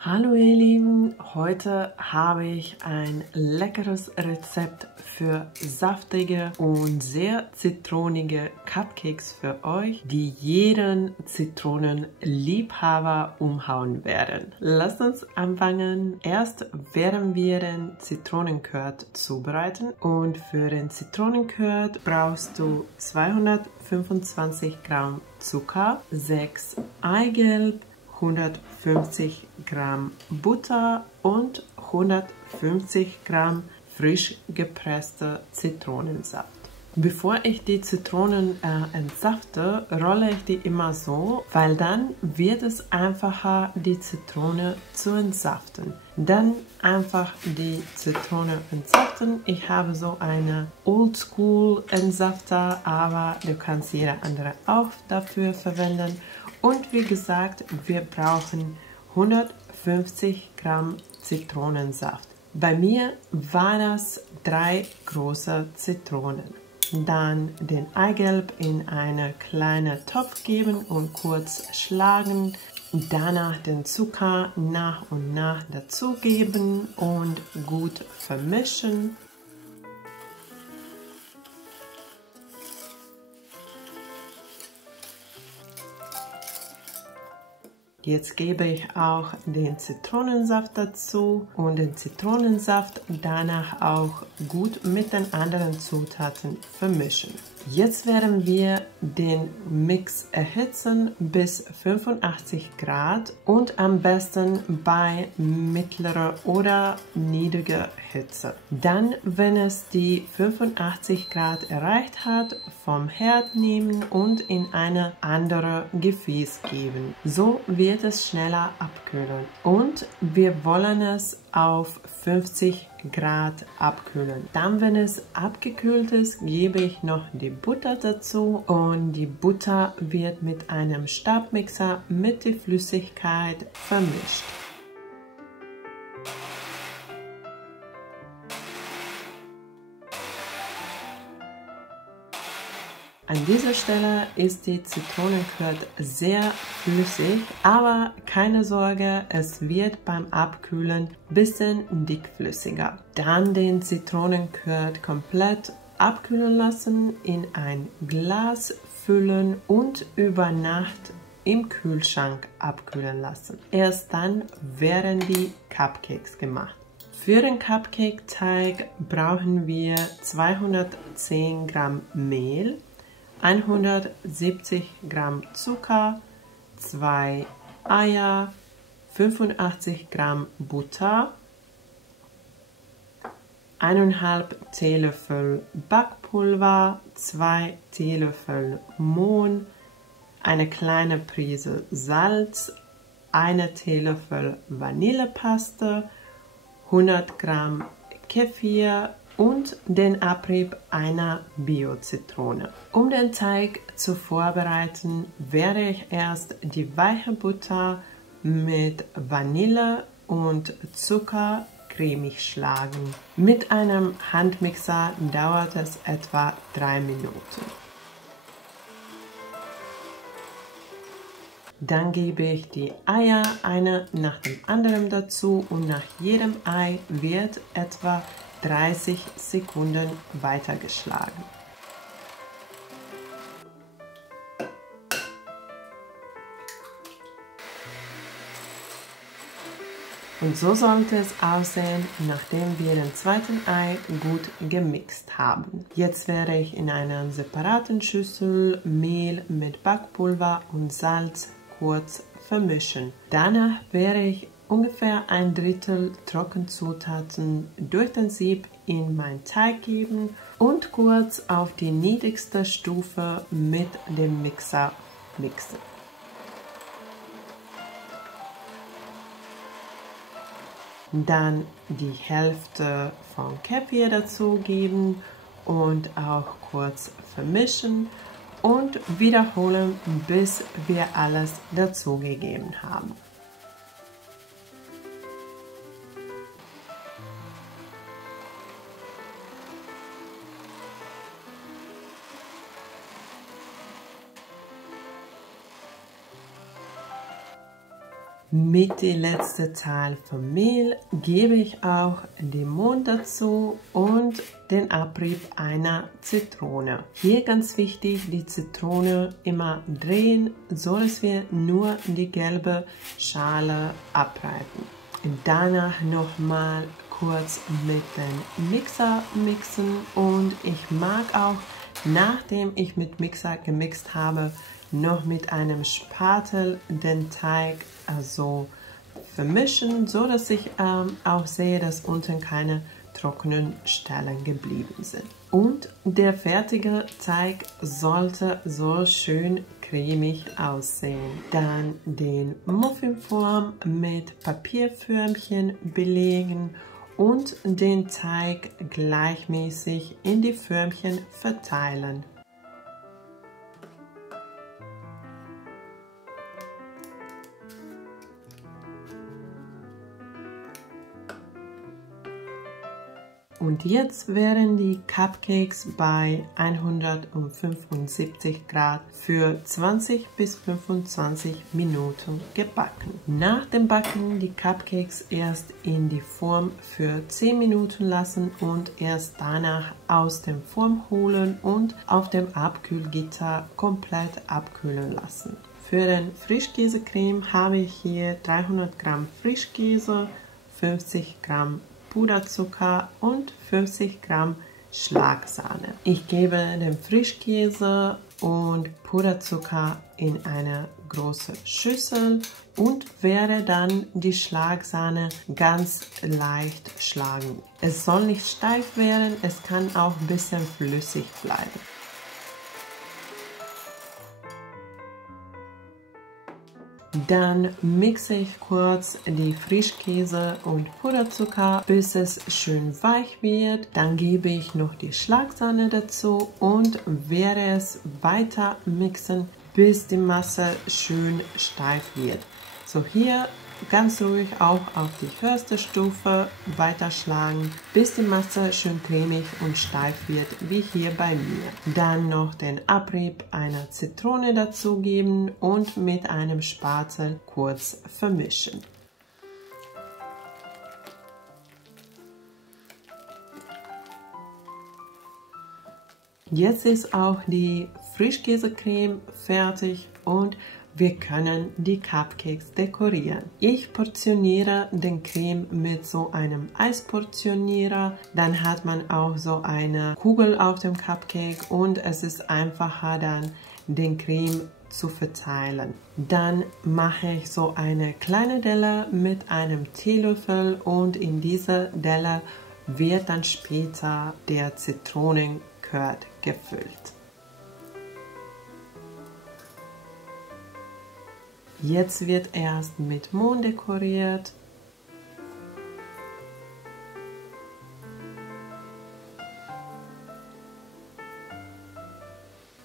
Hallo ihr Lieben, heute habe ich ein leckeres Rezept für saftige und sehr zitronige Cupcakes für euch, die jeden Zitronenliebhaber umhauen werden. Lasst uns anfangen. Erst werden wir den Zitronenkurd zubereiten und für den Zitronenkurd brauchst du 225 Gramm Zucker, 6 Eigelb, 150 Gramm Butter und 150 Gramm frisch gepresster Zitronensaft. Bevor ich die Zitronen entsafte, rolle ich die immer so, weil dann wird es einfacher, die Zitrone zu entsaften. Dann einfach die Zitrone entsaften. Ich habe so eine Oldschool Entsafter, aber du kannst jeder andere auch dafür verwenden. Und wie gesagt, wir brauchen 150 Gramm Zitronensaft. Bei mir war das 3 große Zitronen. Dann den Eigelb in einen kleinen Topf geben und kurz schlagen. Danach den Zucker nach und nach dazugeben und gut vermischen. Jetzt gebe ich auch den Zitronensaft dazu und den Zitronensaft danach auch gut mit den anderen Zutaten vermischen. Jetzt werden wir den Mix erhitzen bis 85 Grad und am besten bei mittlerer oder niedriger Hitze. Dann, wenn es die 85 Grad erreicht hat, vom Herd nehmen und in eine andere Gefäß geben. So wird es schneller abkühlen und wir wollen es auf 50 Grad abkühlen. Dann, wenn es abgekühlt ist, gebe ich noch die Butter dazu und die Butter wird mit einem Stabmixer mit der Flüssigkeit vermischt. An dieser Stelle ist die Zitronenkurd sehr flüssig, aber keine Sorge, es wird beim Abkühlen ein bisschen dickflüssiger. Dann den Zitronenkurd komplett abkühlen lassen, in ein Glas füllen und über Nacht im Kühlschrank abkühlen lassen. Erst dann werden die Cupcakes gemacht. Für den Cupcake-Teig brauchen wir 210 Gramm Mehl, 170 Gramm Zucker, 2 Eier, 85 Gramm Butter, 1,5 Teelöffel Backpulver, 2 Teelöffel Mohn, eine kleine Prise Salz, 1 Teelöffel Vanillepaste, 100 Gramm Kefir und den Abrieb einer Bio-Zitrone. Um den Teig zu vorbereiten, werde ich erst die weiche Butter mit Vanille und Zucker cremig schlagen. Mit einem Handmixer dauert es etwa 3 Minuten. Dann gebe ich die Eier eine nach dem anderen dazu und nach jedem Ei wird etwa 30 Sekunden weitergeschlagen. Und so sollte es aussehen, nachdem wir den zweiten Ei gut gemixt haben. Jetzt werde ich in einer separaten Schüssel Mehl mit Backpulver und Salz kurz vermischen. Danach werde ich ungefähr 1/3 Trockenzutaten durch den Sieb in meinen Teig geben und kurz auf die niedrigste Stufe mit dem Mixer mixen. Dann die Hälfte von Kefir dazugeben und auch kurz vermischen und wiederholen, bis wir alles dazugegeben haben. Mit dem letzten Teil von Mehl gebe ich auch den Mond dazu und den Abrieb einer Zitrone. Hier ganz wichtig, die Zitrone immer drehen, so dass wir nur die gelbe Schale abreiben. Und danach nochmal kurz mit dem Mixer mixen und ich mag auch, nachdem ich mit Mixer gemixt habe, noch mit einem Spatel den Teig also vermischen, so dass ich auch sehe, dass unten keine trockenen Stellen geblieben sind. Und der fertige Teig sollte so schön cremig aussehen. Dann den Muffinform mit Papierförmchen belegen und den Teig gleichmäßig in die Förmchen verteilen. Und jetzt werden die Cupcakes bei 175 Grad für 20 bis 25 Minuten gebacken. Nach dem Backen die Cupcakes erst in die Form für 10 Minuten lassen und erst danach aus dem Form holen und auf dem Abkühlgitter komplett abkühlen lassen. Für den Frischkäsecreme habe ich hier 300 Gramm Frischkäse, 50 Gramm Puderzucker und 50 Gramm Schlagsahne. Ich gebe den Frischkäse und Puderzucker in eine große Schüssel und werde dann die Schlagsahne ganz leicht schlagen. Es soll nicht steif werden, es kann auch ein bisschen flüssig bleiben. Dann mixe ich kurz die Frischkäse und Puderzucker, bis es schön weich wird. Dann gebe ich noch die Schlagsahne dazu und werde es weiter mixen, bis die Masse schön steif wird. So, hier ganz ruhig auch auf die höchste Stufe weiterschlagen, bis die Masse schön cremig und steif wird, wie hier bei mir. Dann noch den Abrieb einer Zitrone dazugeben und mit einem Spatel kurz vermischen. Jetzt ist auch die Frischkäsecreme fertig und wir können die Cupcakes dekorieren. Ich portioniere den Creme mit so einem Eisportionierer. Dann hat man auch so eine Kugel auf dem Cupcake und es ist einfacher dann den Creme zu verteilen. Dann mache ich so eine kleine Delle mit einem Teelöffel und in diese Delle wird dann später der Zitronencurd gefüllt. Jetzt wird erst mit Mond dekoriert.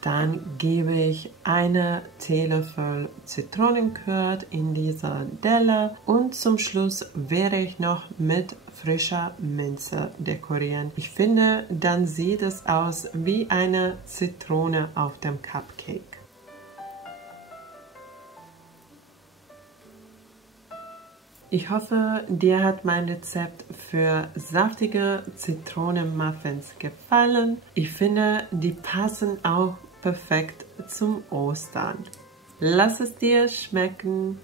Dann gebe ich einen Teelöffel Zitronencurd in diese Delle und zum Schluss werde ich noch mit frischer Minze dekorieren. Ich finde, dann sieht es aus wie eine Zitrone auf dem Cupcake. Ich hoffe, dir hat mein Rezept für saftige Zitronenmuffins gefallen. Ich finde, die passen auch perfekt zum Ostern. Lass es dir schmecken.